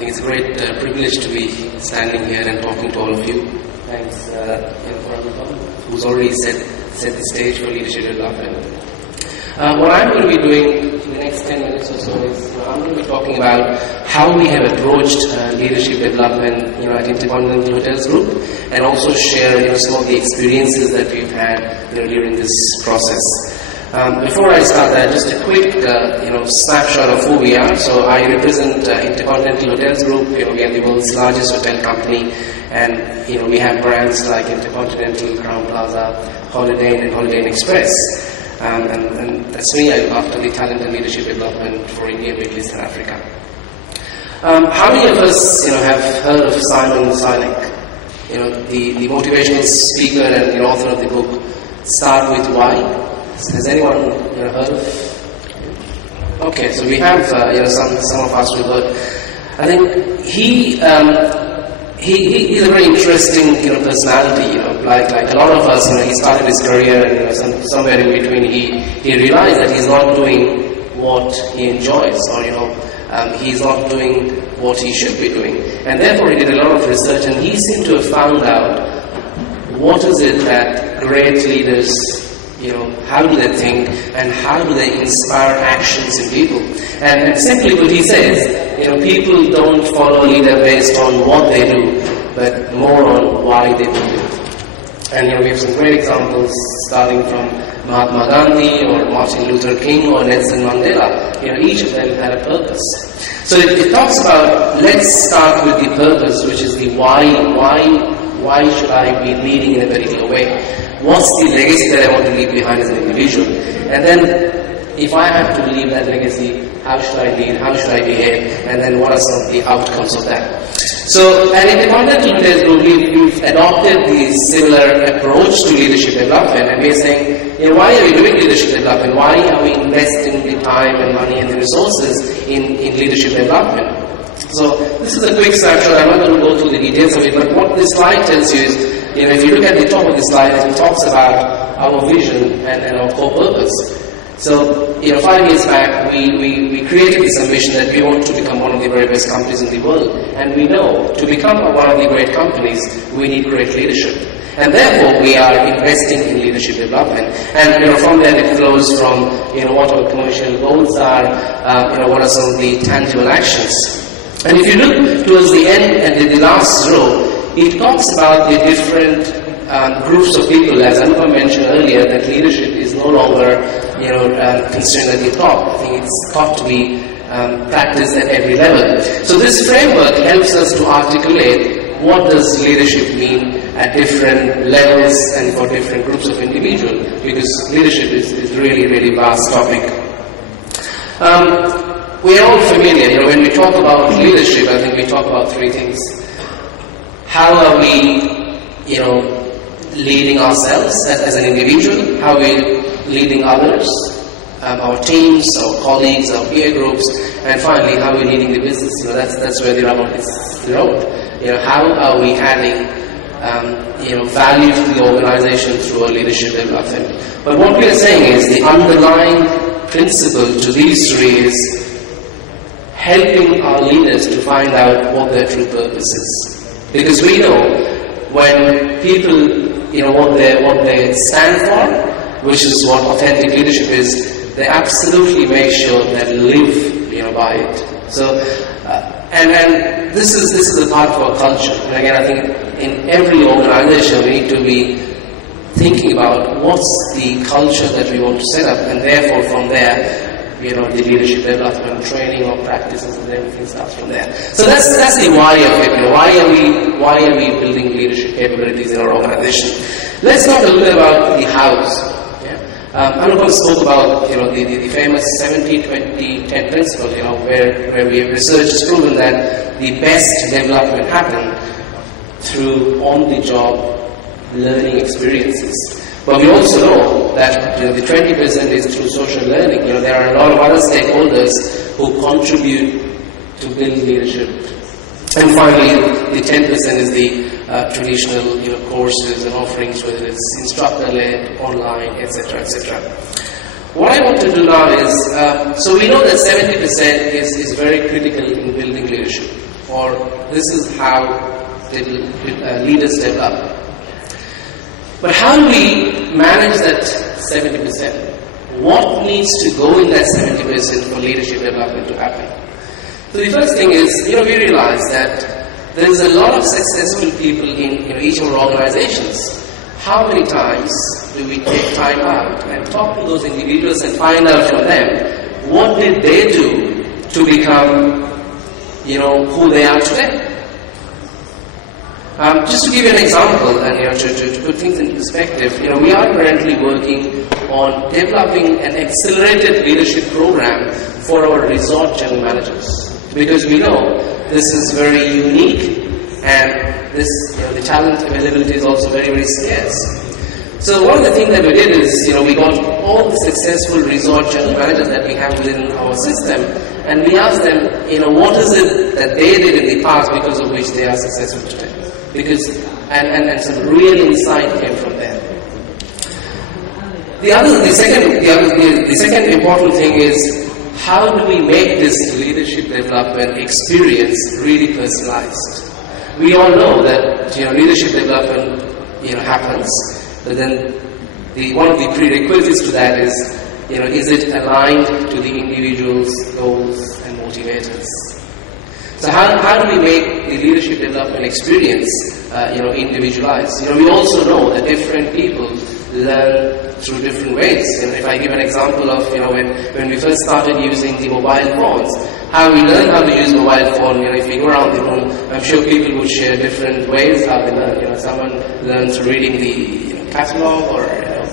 think it's a great privilege to be standing here and talking to all of you. Thanks for everyone who's already set the stage for leadership development. What I'm going to be doing in the next 10 minutes or so is I'm going to be talking about how we have approached leadership development at InterContinental Hotels Group, and also share some of the experiences that we've had during this process. Before I start that, just a quick snapshot of who we are. So I represent InterContinental Hotels Group. We are the world's largest hotel company, and we have brands like InterContinental, Crown Plaza, Holiday Inn, and Holiday Inn Express. And that's me. I look after the talent and leadership development for India, Middle East, and Africa. How many of us have heard of Simon Sinek? The motivational speaker and the author of the book Start With Why. Has anyone heard of? Okay, so we have some of us who've heard. I think he's a very interesting personality. Like a lot of us, he started his career and somewhere in between he realized that he's not doing what he enjoys, or he's not doing what he should be doing, and therefore he did a lot of research, and he seemed to have found out what is it that great leaders, how do they think, and how do they inspire actions in people. And simply what he says, people don't follow a leader based on what they do, but more on why they do it. And we have some great examples, starting from Mahatma Gandhi or Martin Luther King or Nelson Mandela. Each of them had a purpose. So it talks about, let's start with the purpose, which is the why. Why should I be leading in a particular way? What's the legacy that I want to leave behind as an individual? And then, if I have to leave that legacy, how should I lead? How should I behave? And then, what are some of the outcomes of that? So, at InterContinental Hotels Group, we've adopted the similar approach to leadership development, and we're saying, why are we doing leadership development? Why are we investing the time and money and the resources in leadership development? So, this is a quick snapshot. I'm not going to go through the details of it, but what this slide tells you is, if you look at the top of the slide, it talks about our vision and our core purpose. So, 5 years back, we created this ambition that we want to become one of the very best companies in the world. And we know to become one of the great companies, we need great leadership. And therefore, we are investing in leadership development. And from there, it flows from what our commercial goals are, what are some of the tangible actions. And if you look towards the end and the last row, it talks about the different groups of people. As Anupam mentioned earlier, that leadership is no longer constrained at the top. I think it's got to be practiced at every level. So this framework helps us to articulate what does leadership mean at different levels and for different groups of individuals, because leadership is really, really vast topic. We are all familiar, when we talk about leadership, I think we talk about three things. How are we, leading ourselves as an individual? How are we leading others, our teams, our colleagues, our peer groups? And finally, how are we leading the business? That's where the rubber is the road. How are we adding, value to the organization through our leadership development? But what we are saying is the underlying principle to these three is helping our leaders to find out what their true purpose is. Because we know when people, what they stand for, which is what authentic leadership is, they absolutely make sure that live, by it. So, and this is a part of our culture. And again, I think in every organization we need to be thinking about what's the culture that we want to set up, and therefore from there, the leadership development, training or practices, and everything starts from there. So that's the why of it. Why are we building leadership capabilities in our organization? Let's talk a little bit about the hows. Anupam spoke about the famous 70-20-10 principle. Where we have research has proven that the best development happen through on-the-job learning experiences. But we also know that the 20% is through social learning. There are a lot of other stakeholders who contribute to build leadership. And finally, the 10% is the traditional courses and offerings, whether it's instructor-led, online, etc., etc. What I want to do now is, so we know that 70% is very critical in building leadership, or this is how leaders develop. But how do we manage that 70%? What needs to go in that 70% for leadership development to happen? So the first thing is, we realize that there is a lot of successful people in each of our organizations. How many times do we take time out and talk to those individuals and find out from them what did they do to become, who they are today? Just to give you an example, and to put things in perspective, we are currently working on developing an accelerated leadership program for our resort general managers, because we know this is very unique, and this, the talent availability is also very, very scarce. So one of the things that we did is, we got all the successful resort general managers that we have within our system, and we asked them, what is it that they did in the past because of which they are successful today? Because and some real insight came from there. The second important thing is, how do we make this leadership development experience really personalized? We all know that leadership development happens, but then one of the prerequisites to that is it aligned to the individual's goals and motivators? So how do we make the leadership development experience individualized? We also know that different people learn through different ways. If I give an example of when we first started using the mobile phones, how we learn how to use mobile phone, if we go around the room, I'm sure people would share different ways how they learn. Someone learns reading the catalog or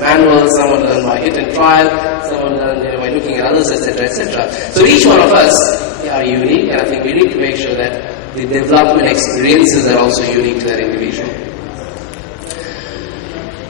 manual, someone learns by hit and trial, someone learns by looking at others, etc., etc. So each one of us are unique, and I think we need to make sure that the development experiences are also unique to that individual.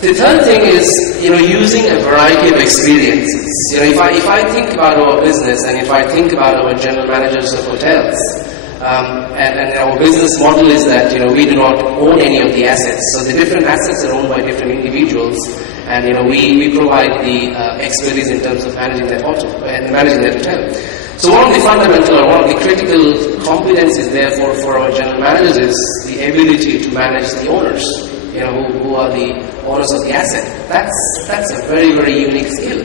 The third thing is, using a variety of experiences. If I think about our business, and if I think about our general managers of hotels, and our business model is that we do not own any of the assets. So the different assets are owned by different individuals, and we provide the expertise in terms of managing that hotel and managing that hotel. So one of the fundamental or one of the critical competencies therefore for our general managers is the ability to manage the owners, who are the owners of the asset. That's a very, very unique skill.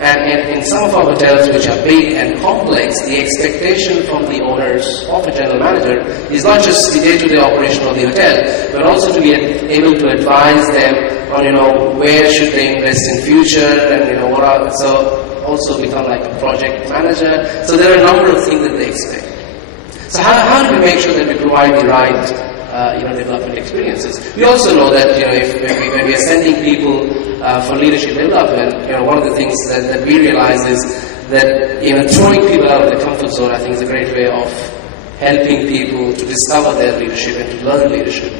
And in some of our hotels which are big and complex, the expectation from the owners of a general manager is not just the day-to-day operation of the hotel, but also to be able to advise them on where should they invest in future, and what are, so also become like a project manager. So there are a number of things that they expect. So how do we make sure that we provide the right development experiences? We also know that when we are sending people for leadership development, one of the things that we realize is that throwing people out of their comfort zone, I think, is a great way of helping people to discover their leadership and to learn leadership.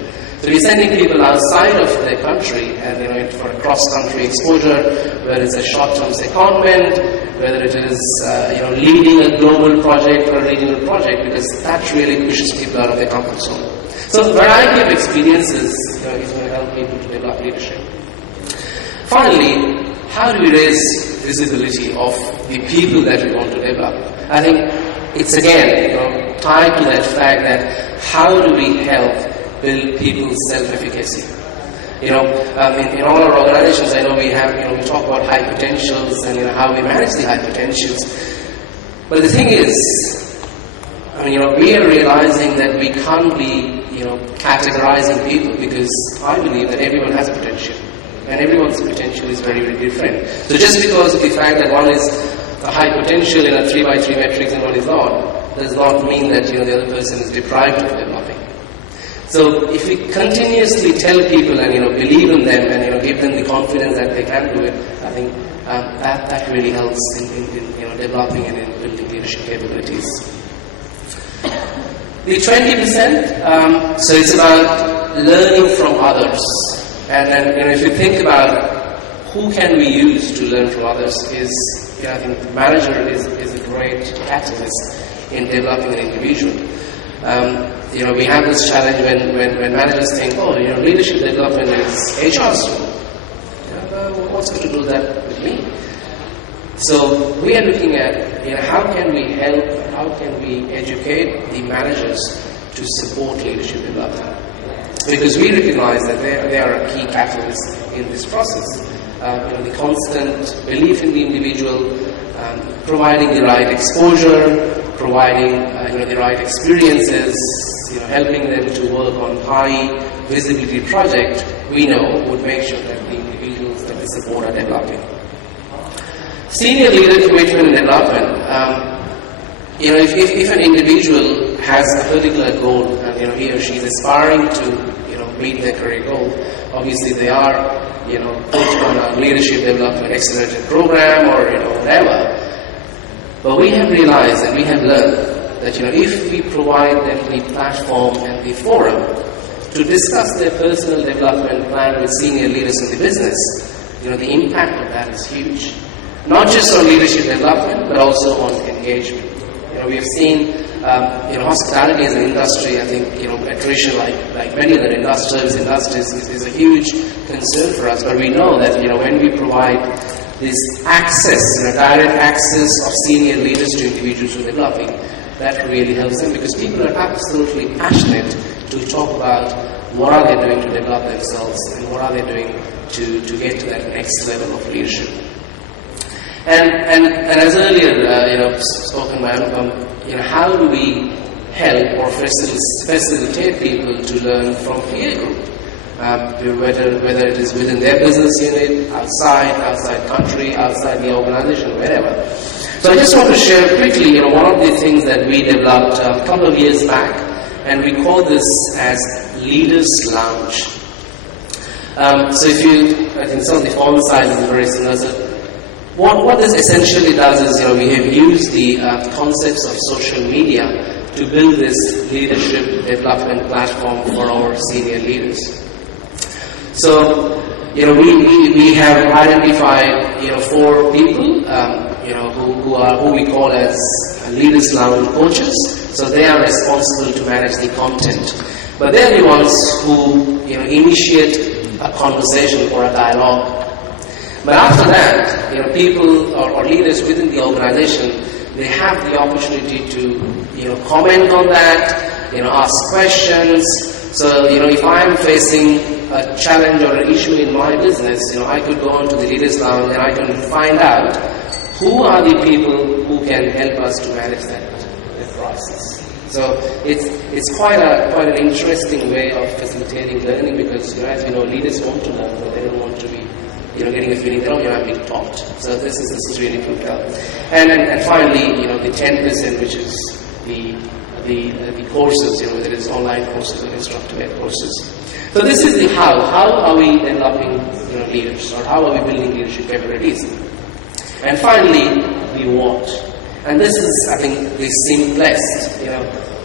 So we're sending people outside of their country and for a cross-country exposure, whether it's a short-term secondment, whether it is leading a global project or a regional project, because that really pushes people out of their comfort zone. So a variety of experiences is going to help people to develop leadership. Finally, how do we raise visibility of the people that we want to develop? I think it's again tied to that fact that how do we help build people's self-efficacy? In all our organizations, I know we talk about high potentials and how we manage the high potentials. But the thing is, we are realizing that we can't be categorizing people, because I believe that everyone has potential, and everyone's potential is very, very different. So just because of the fact that one is a high potential in a 3x3 matrix and one is not, does not mean that the other person is deprived of developing. So if we continuously tell people and believe in them and give them the confidence that they can do it, I think that really helps in developing and in building leadership capabilities. The 20%, so it's about learning from others. And then, if you think about who can we use to learn from others, I think the manager is a great catalyst in developing an individual. We have this challenge when managers think, leadership development is HR's role. What's going to do that with me? So we are looking at, how can we help, how can we educate the managers to support leadership development? Because we recognize that they are a key catalyst in this process. The constant belief in the individual, providing the right exposure, providing the right experiences, helping them to work on high visibility project, we know would make sure that the individuals that we support are developing. Senior leader commitment and development. If an individual has a particular goal and he or she is aspiring to meet their career goal, obviously they are put on a leadership development accelerated program or whatever. But we have realized and we have learned that if we provide them the platform and the forum to discuss their personal development plan with senior leaders in the business, the impact of that is huge. Not just on leadership development, but also on engagement. We have seen, hospitality as an industry, I think, attrition like many other service industries is a huge concern for us. But we know that, when we provide this access, direct access of senior leaders to individuals who are developing, that really helps them because people are absolutely passionate to talk about what are they doing to develop themselves and what are they doing to get to that next level of leadership. And as earlier, spoken by Anupam, how do we help or facilitate people to learn from peer group? Whether it is within their business unit, outside country, outside the organization, wherever. So I just want to share quickly, one of the things that we developed a couple of years back, and we call this as Leaders Lounge. So I think some of the font sizes are very similar. So what this essentially does is, we have used the concepts of social media to build this leadership development platform for our senior leaders. So, we have identified, 4 people, who we call as Leaders Lounge coaches. So they are responsible to manage the content. But they're the ones who, initiate a conversation or a dialogue. But after that, people or leaders within the organization, they have the opportunity to, comment on that, ask questions. So, if I'm facing a challenge or an issue in my business, I could go onto the Leaders Lounge and I can find out who are the people who can help us to manage that process. So it's quite an interesting way of facilitating learning because, as we know, leaders want to learn, but they don't want to be getting a feeling that, I'm being taught. So this is really critical. And finally, the 10%, which is the courses, whether it's online courses or instructor-led courses. So this is the how. How are we developing, leaders, or how are we building leadership capabilities? And finally, the what. And this is, I think, the simplest.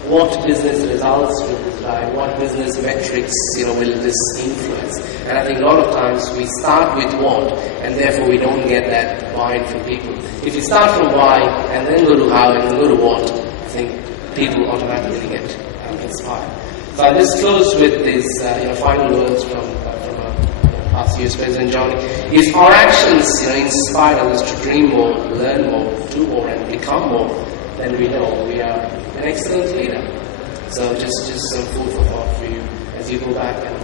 What business results will this drive? What business metrics, will this influence? And I think a lot of times we start with what, and therefore we don't get that buy-in from people. If you start from why, and then go to how, and then go to what, I think people automatically get inspired. So I just close with these final words from past US President Johnny. If our actions inspire others to dream more, learn more, do more, and become more, then we know we are an excellent leader. So just some food for thought for you as you go back and